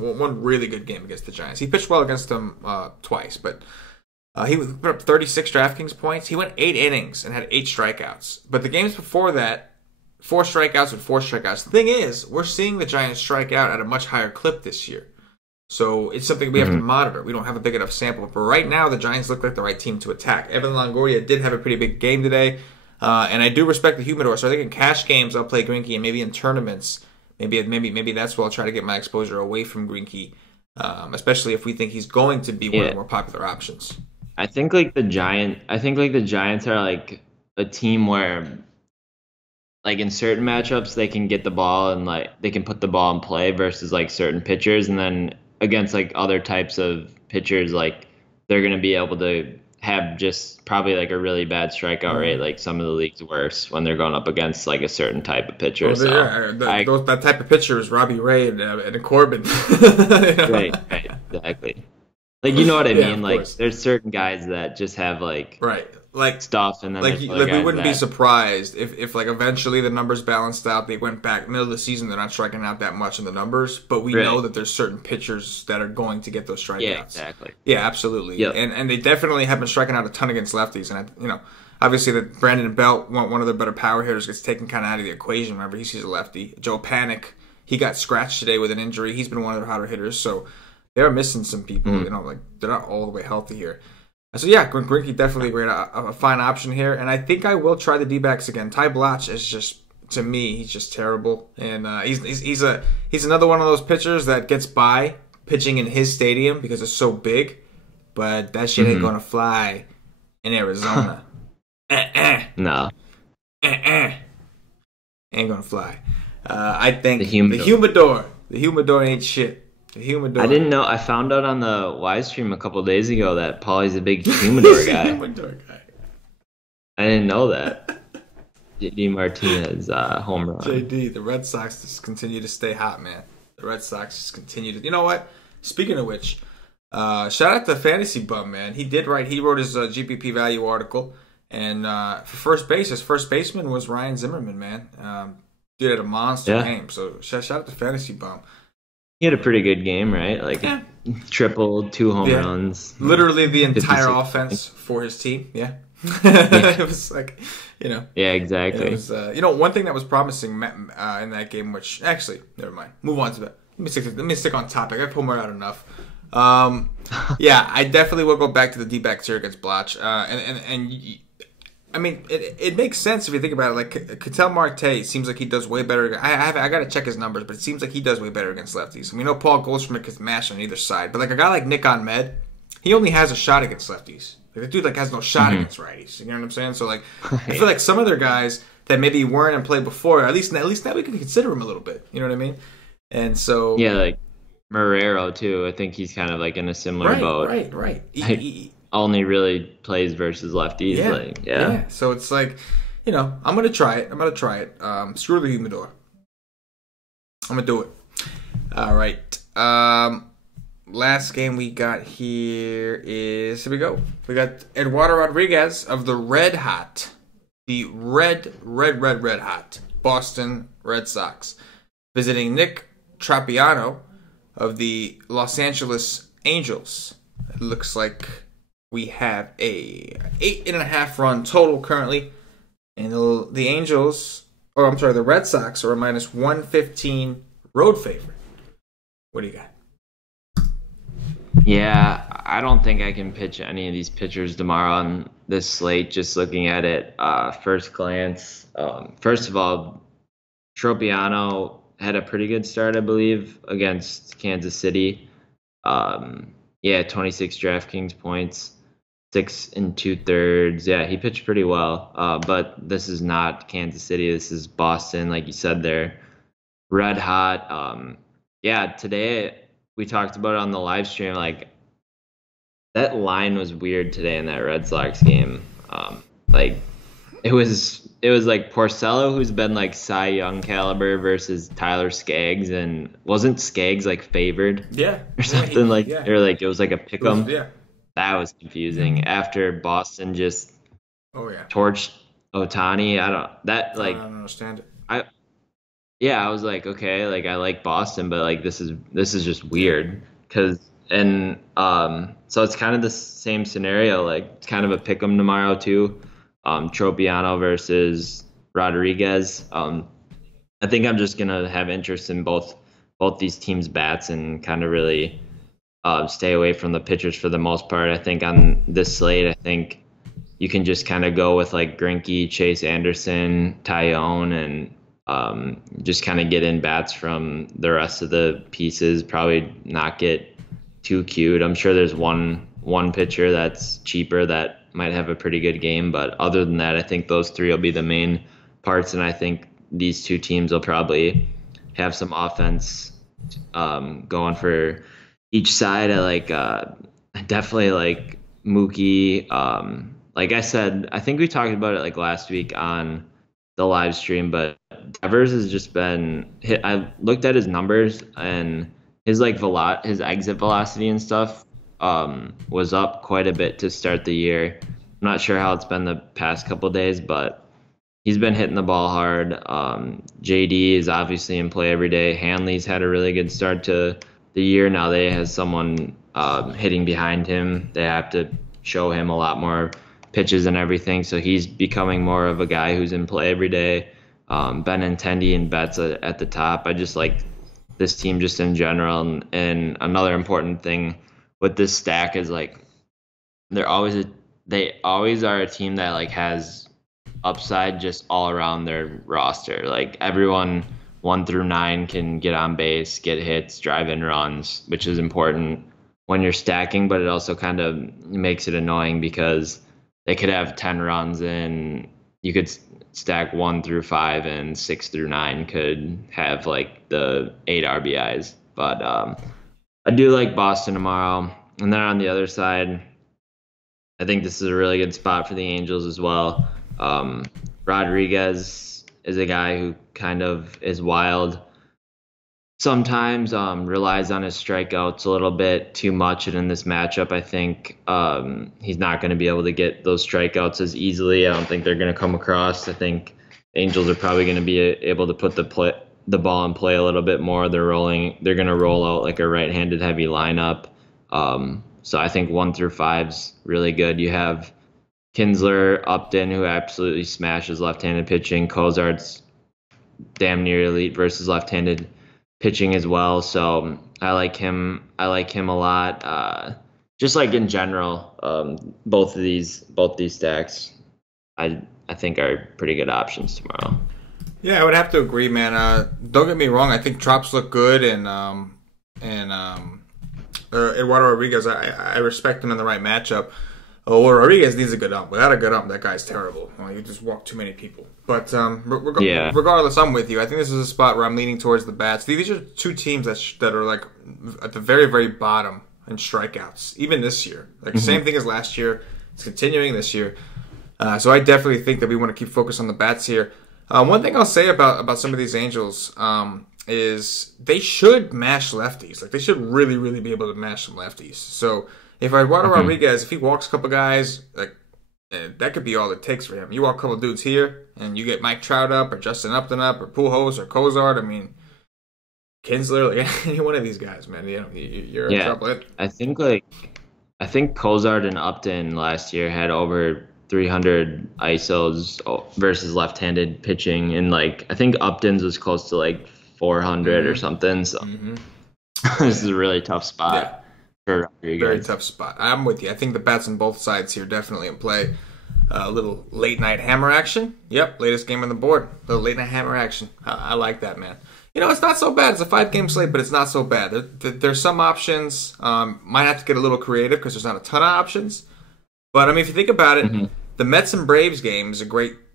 the Giants. He pitched well against them twice, but he put up 36 DraftKings points. He went 8 innings and had 8 strikeouts. But the games before that, 4 strikeouts and 4 strikeouts. The thing is, we're seeing the Giants strike out at a much higher clip this year. So it's something we have to monitor. We don't have a big enough sample. But right now, the Giants look like the right team to attack. Evan Longoria did have a pretty big game today. And I do respect the humidor. So I think in cash games, I'll play Greinke. And maybe in tournaments, maybe that's where I'll try to get my exposure away from Greinke. Especially if we think he's going to be one of the more popular options. I think the Giants are like a team where, like, in certain matchups they can get the ball and like they can put the ball in play versus like certain pitchers, and then against like other types of pitchers, like they're going to be able to have just probably like a really bad strikeout rate, like some of the league's worse when they're going up against like a certain type of pitcher. Well, that type of pitcher is Robbie Ray and Corbin. Right, exactly. Like, you know what I mean? Like, course. there's certain guys that just have like stuff, and then we wouldn't be surprised if like eventually the numbers balanced out. They went back middle of the season. They're not striking out that much in the numbers, but we know that there's certain pitchers that are going to get those strikeouts. Yeah, exactly. Yeah, absolutely. Yep. And they definitely have been striking out a ton against lefties. And obviously that Brandon Belt, one of their better power hitters, gets taken kind of out of the equation whenever he sees a lefty. Joe Panic, he got scratched today with an injury. He's been one of their hotter hitters, so they're missing some people. Like they're not all the way healthy here. So yeah, Greinke definitely a fine option here, and I think I will try the D-backs again. Ty Blach is just, to me, he's just terrible, and he's another one of those pitchers that gets by pitching in his stadium because it's so big, but that shit ain't gonna fly in Arizona. No, ain't gonna fly. I think the humidor ain't shit. The humidor. I didn't know. I found out on the Y stream a couple of days ago that Paulie's a big humidor guy. Humidor guy. I didn't know that. JD Martinez home run. JD, the Red Sox just continue to stay hot, man. The Red Sox just continue to. You know what? Speaking of which, shout out to Fantasy Bum, man. He wrote his GPP value article, and for first base, his first baseman was Ryan Zimmerman, man. Dude had a monster game. So shout out to Fantasy Bum. He had a pretty good game, right? Like triple, 2 home runs. Literally the entire offense for his team. Yeah. It was like, Yeah, exactly. It was, one thing that was promising in that game, which actually, never mind. Move on to that. Let me stick on topic. I pulled more out enough. I definitely will go back to the D-backs here against Blach. I mean, it makes sense if you think about it. Like, Ketel Marte seems like he does way better. I got to check his numbers, but it seems like he does way better against lefties. I mean, Paul Goldschmidt can mash on either side, but like a guy like Nick Ahmed, he only has a shot against lefties. Like, the dude has no shot against righties. You know what I'm saying? So like, I feel like some other guys that maybe weren't in play before, at least now we can consider him a little bit. You know what I mean? And so like Marrero too. I think he's kind of like in a similar boat. Right. He only really plays versus lefties. Yeah. So it's like, I'm gonna try it. Screw the humidor. I'm gonna do it. All right. Last game we got here we go. We got Eduardo Rodriguez of the red hot Boston Red Sox visiting Nick Trapiano of the Los Angeles Angels. It looks like we have a 8.5 run total currently, and the Red Sox are a minus 115 road favorite. What do you got? Yeah, I don't think I can pitch any of these pitchers tomorrow on this slate. Just looking at it, first glance. First of all, Tropiano had a pretty good start, I believe, against Kansas City. 26 DraftKings points, 6 2/3. Yeah, he pitched pretty well. But this is not Kansas City. This is Boston, like you said there. Red hot. Today we talked about it on the live stream. Like, that line was weird today in that Red Sox game. It was like Porcello, who's been like Cy Young caliber, versus Tyler Skaggs, and wasn't Skaggs like favored? Yeah, or something or like it was like a pick'em. Yeah, that was confusing. After Boston just torched Ohtani, I don't understand it. I was like, okay, like I like Boston, but like this is just weird so it's kind of the same scenario. Like, it's kind of a pick'em tomorrow too. Tropiano versus Rodriguez. I think I'm just gonna have interest in both these teams' bats and kind of really stay away from the pitchers for the most part. I think on this slate, I think you can just kind of go with like Greinke, Chase Anderson, Tyone, and just kind of get in bats from the rest of the pieces. Probably not get too cute. I'm sure there's one pitcher that's cheaper that might have a pretty good game, but other than that, I think those three will be the main parts, and I think these two teams will probably have some offense going for each side. I definitely like Mookie. Like I said, I think we talked about it like last week on the live stream, but Devers has just been hit. I looked at his numbers, and his his exit velocity and stuff was up quite a bit to start the year. I'm not sure how it's been the past couple of days, but he's been hitting the ball hard. JD is obviously in play every day. Hanley's had a really good start to the year. Now they have someone hitting behind him. They have to show him a lot more pitches and everything, so he's becoming more of a guy who's in play every day. Benintendi and Betts at the top. I just like this team just in general. And another important thing with this stack is like they always are a team that like has upside just all around their roster. Like, everyone 1 through 9 can get on base, get hits, drive in runs, which is important when you're stacking, but it also kind of makes it annoying because they could have 10 runs and you could stack 1 through 5 and 6 through 9 could have like the 8 RBIs. But I do like Boston tomorrow. And then on the other side, I think this is a really good spot for the Angels as well. Rodriguez is a guy who kind of is wild. Sometimes relies on his strikeouts a little bit too much, and in this matchup, I think he's not going to be able to get those strikeouts as easily. I don't think they're going to come across. I think Angels are probably going to be able to put the ball in play a little bit more. They're going to roll out like a right-handed heavy lineup. So I think 1 through 5's really good. You have Kinsler, Upton, who absolutely smashes left-handed pitching. Cozart's damn near elite versus left-handed pitching as well. So I like him a lot. Just like in general, both these stacks I think are pretty good options tomorrow. Yeah, I would have to agree, man. Don't get me wrong, I think Trops look good, and Eduardo Rodriguez, I respect him in the right matchup. Rodriguez needs a good ump. Without a good ump, that guy's terrible. Well, you just walk too many people. But regardless, I'm with you. I think this is a spot where I'm leaning towards the bats. These are two teams that are like at the very, very bottom in strikeouts, even this year. Like same thing as last year. It's continuing this year. So I definitely think that we want to keep focus on the bats here. One thing I'll say about some of these Angels, is they should mash lefties. Like, they should really, really be able to mash some lefties. So if Eduardo Rodriguez, if he walks a couple guys, like, that could be all it takes for him. You walk a couple dudes here, and you get Mike Trout up, or Justin Upton up, or Pujols, or Cozart. I mean, Kinsler, like, any one of these guys, man, you're in trouble. I think Cozart and Upton last year had over 300 ISOs versus left-handed pitching, and like I think Upton's was close to like 400 or something. So this is a really tough spot for Rodriguez. Very tough spot. I'm with you. I think the bats on both sides here definitely in play. A little late night hammer action. Yep, latest game on the board. A little late night hammer action. I like that, man. It's not so bad. It's a 5-game slate, but it's not so bad. There's some options. Might have to get a little creative because there's not a ton of options. But I mean, if you think about it, the Mets and Braves game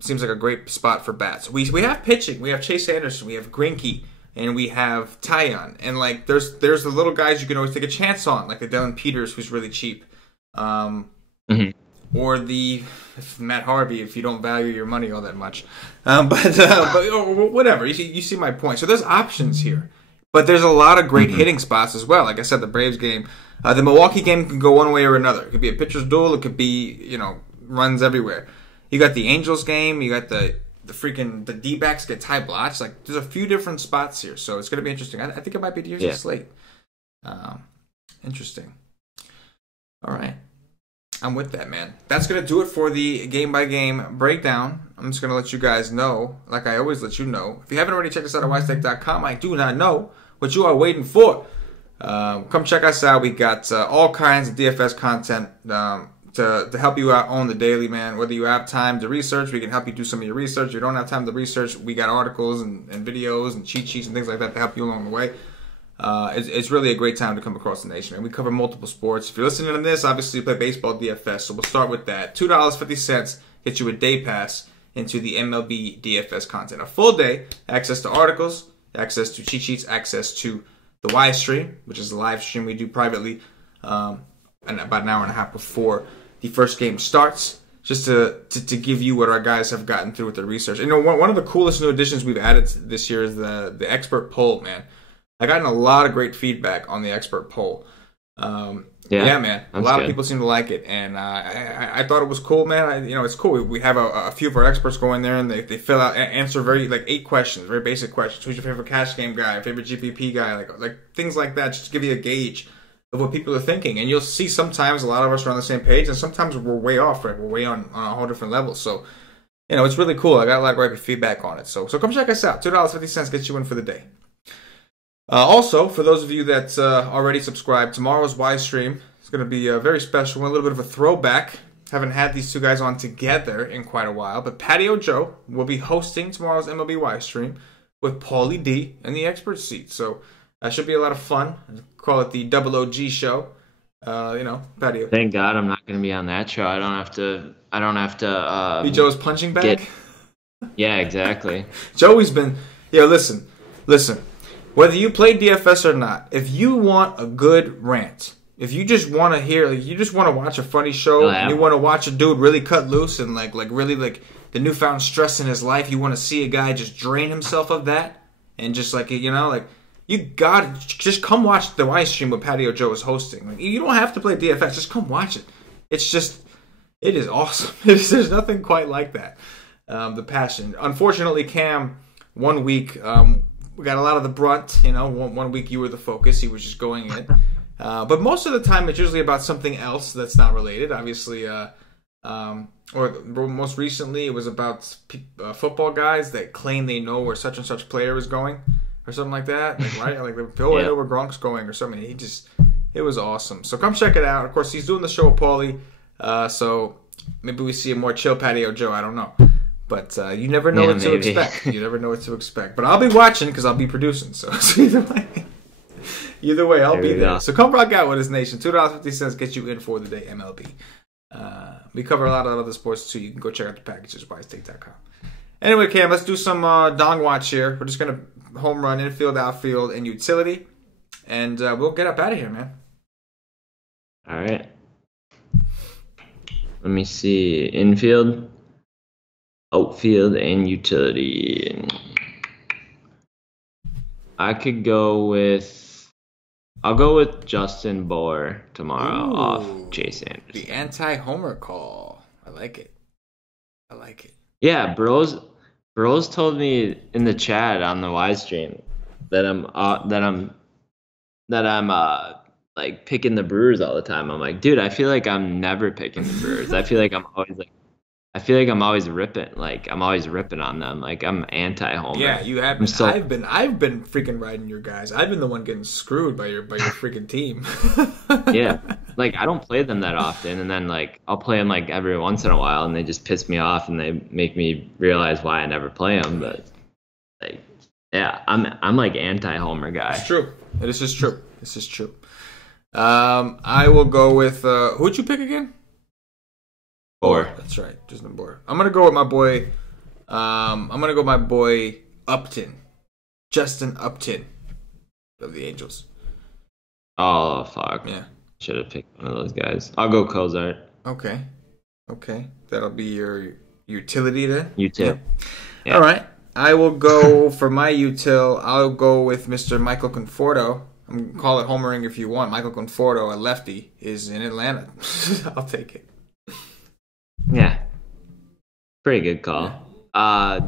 seems like a great spot for bats. We have pitching. We have Chase Anderson. We have Greinke, and we have Tyon. And like, there's the little guys you can always take a chance on, like the Dylan Peters, who's really cheap, or the Matt Harvey, if you don't value your money all that much. But whatever. You see my point. So there's options here, but there's a lot of great hitting spots as well. Like I said, the Braves game, the Milwaukee game can go one way or another. It could be a pitcher's duel. It could be runs everywhere. You got the Angels game. You got the D-backs get Ty Blotch. Like, there's a few different spots here, so it's going to be interesting. I think it might be the usual slate. Interesting. All right. I'm with that, man. That's going to do it for the game-by-game breakdown. I'm just going to let you guys know, like I always let you know. If you haven't already checked us out at wisestake.com, I do not know what you are waiting for. Come check us out. We got all kinds of DFS content to help you out on the daily, man. Whether you have time to research, we can help you do some of your research. If you don't have time to research, we got articles and videos and cheat sheets and things like that to help you along the way. It's really a great time to come across the nation, man. We cover multiple sports. If you're listening to this, obviously you play baseball DFS, so we'll start with that. $2.50 gets you a day pass into the MLB DFS content. A full day, access to articles, access to cheat sheets, access to the live stream, which is a live stream we do privately and about an hour and a half before the first game starts, just to give you what our guys have gotten through with their research. One of the coolest new additions we've added this year is the expert poll, man. I gotten a lot of great feedback on the expert poll. Yeah, man. A lot of people seem to like it, and I thought it was cool, man. It's cool. We have a few of our experts go in there, and they fill out, answer very 8 questions, very basic questions. Who's your favorite cash game guy? Favorite GPP guy? Like things like that, just to give you a gauge of what people are thinking. And you'll see sometimes a lot of us are on the same page, and sometimes we're way off, right? We're way on a whole different level. So, it's really cool. I got a lot of great feedback on it. So come check us out. $2.50 gets you in for the day. Also, for those of you that already subscribed, tomorrow's Wise stream is going to be very special, a little bit of a throwback. Haven't had these two guys on together in quite a while, but Patio Joe will be hosting tomorrow's MLB Wise stream with Paulie D in the expert seat. So that should be a lot of fun. Call it the Double OG show. Patio. Thank God I'm not going to be on that show. I don't have to. Be Joe's punching bag. Yeah, exactly. Joey's been. Listen. Whether you play DFS or not, if you want a good rant, if you just want to hear, you just want to watch a funny show, and you want to watch a dude really cut loose and really the newfound stress in his life, you want to see a guy just drain himself of that, and just you got to just come watch the live stream what Patio Joe is hosting. You don't have to play DFS, just come watch it. It is awesome. There's nothing quite like that. The passion. Unfortunately, Cam, 1 week. We got a lot of the brunt, 1 week you were the focus. He was just going in. But most of the time it's usually about something else that's not related. Obviously, or most recently it was about football guys that claim they know where such and such player is going or something like that. Right? I know where Gronk's going or something. It was awesome. So come check it out. Of course, he's doing the show with Paulie. So maybe we see a more chill Patio Joe. I don't know. But you never know what to expect. You never know what to expect. But I'll be watching because I'll be producing. So either way, I'll be there. So come rock out with us, nation. $2.50 gets you in for the day, MLB. We cover a lot of other sports too. You can go check out the packages, wisestake.com. Anyway, Cam, let's do some dong watch here. We're just going to home run, infield, outfield, and utility. And we'll get up out of here, man. All right. Let me see. Infield, outfield, and utility. I could go with. I'll go with Justin Bour tomorrow off Chase Anderson. The anti-homer call. I like it. Yeah, Bros told me in the chat on the Y stream that I'm like picking the Brewers all the time. I'm like, dude, I feel like I'm never picking the Brewers. I feel like I'm always ripping. Like I'm always ripping on them. Like I'm anti-homer. Yeah, you have been. I've been freaking riding your guys. I've been the one getting screwed by your freaking team. Yeah, like I don't play them that often, and then like I'll play them like every once in a while, and they just piss me off, and they make me realize why I never play them. But like, yeah, I'm like anti-homer guy. It's true. This is true. I will go with who'd you pick again? Bour. That's right, Justin Bour. I'm gonna go with my boy. My boy Upton, Justin Upton of the Angels. Oh fuck! Yeah, should have picked one of those guys. I'll go Cozart. Okay, that'll be your utility then. Util. Yeah. All right, I will go for my util. I'll go with Mr. Michael Conforto. I'm gonna call it homering if you want. Michael Conforto, a lefty, is in Atlanta. I'll take it. Yeah. Pretty good call. Yeah.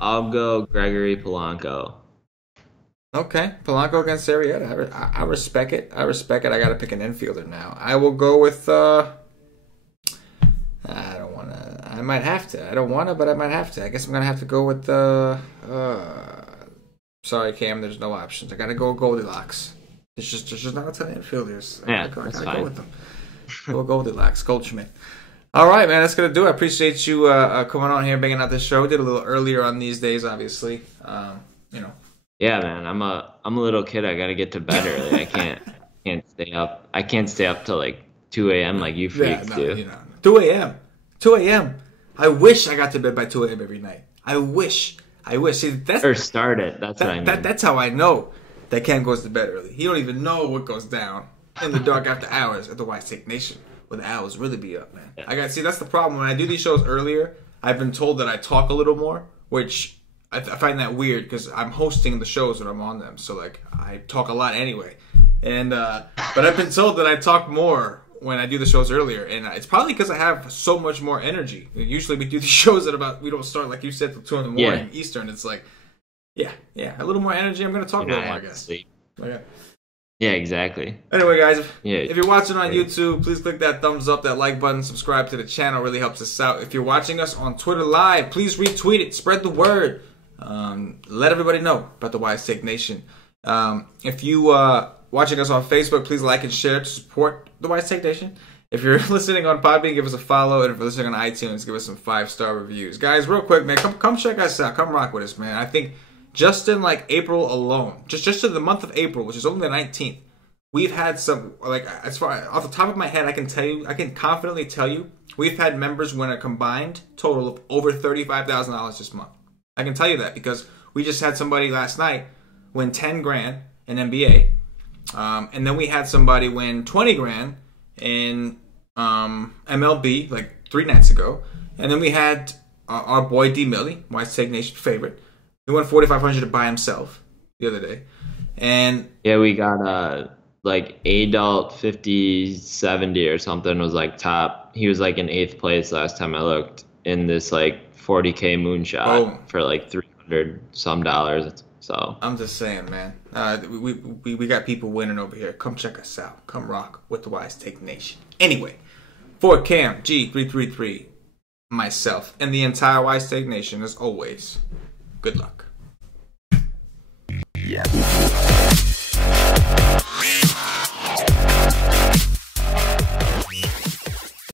I'll go Gregory Polanco. Okay. Polanco against Arrieta. I respect it. I got to pick an infielder now. I will go with... I don't want to... I might have to. I don't want to, but I might have to. I guess I'm going to have to go with... sorry, Cam. There's no options. I got to go Goldilocks. There's just not a ton of infielders. Yeah, I gotta go with them. Go Goldilocks. Goldschmidt. All right, man, that's going to do it. I appreciate you coming on here, banging out this show. Did a little earlier on these days, obviously. Yeah, man, I'm a little kid. I got to get to bed early. I can't stay up. I can't stay up till like 2 a.m. like you freaks do. 2 a.m. 2 a.m. I wish I got to bed by 2 a.m. every night. I wish. See, or start it. That's what I mean. That's how I know that Cam goes to bed early. He don't even know what goes down in the dark after hours at the White Take Nation. Where the owls really be up, man. Yeah. That's the problem. When I do these shows earlier, I've been told that I talk a little more, which I find that weird because I'm hosting the shows when I'm on them. So like I talk a lot anyway, and but I've been told that I talk more when I do the shows earlier, and it's probably because I have so much more energy. Usually we do these shows at we don't start like you said till 2 in the morning Eastern. It's like a little more energy. I'm gonna talk a little more, I guess. Okay. Yeah, exactly. Anyway, guys, if you're watching on YouTube, please click that thumbs up, that like button, subscribe to the channel. It really helps us out. If you're watching us on Twitter Live, please retweet it. Spread the word. Let everybody know about the Wise Take Nation. If you watching us on Facebook, please like and share to support the Wise Take Nation. If you're listening on Podbean, give us a follow. And if you're listening on iTunes, give us some 5-star reviews. Guys, real quick, man, come check us out. Come rock with us, man. I think... just in like April alone, just in the month of April, which is only the 19th, we've had some, like, as far off the top of my head, I can confidently tell you, we've had members win a combined total of over $35,000 this month. I can tell you that because we just had somebody last night win 10 grand in NBA, and then we had somebody win 20 grand in MLB like 3 nights ago, and then we had our boy D Millie, Wise Take Nation favorite. He won $4,500 by himself the other day, and we got like adult 50-70 or something was like top. He was like in 8th place last time I looked in this like 40K moonshot for like $300 some. So I'm just saying, man. We got people winning over here. Come check us out. Come rock with the Wise Take Nation. Anyway, for KamG333, myself, and the entire Wise Take Nation, as always. Good luck. Yeah.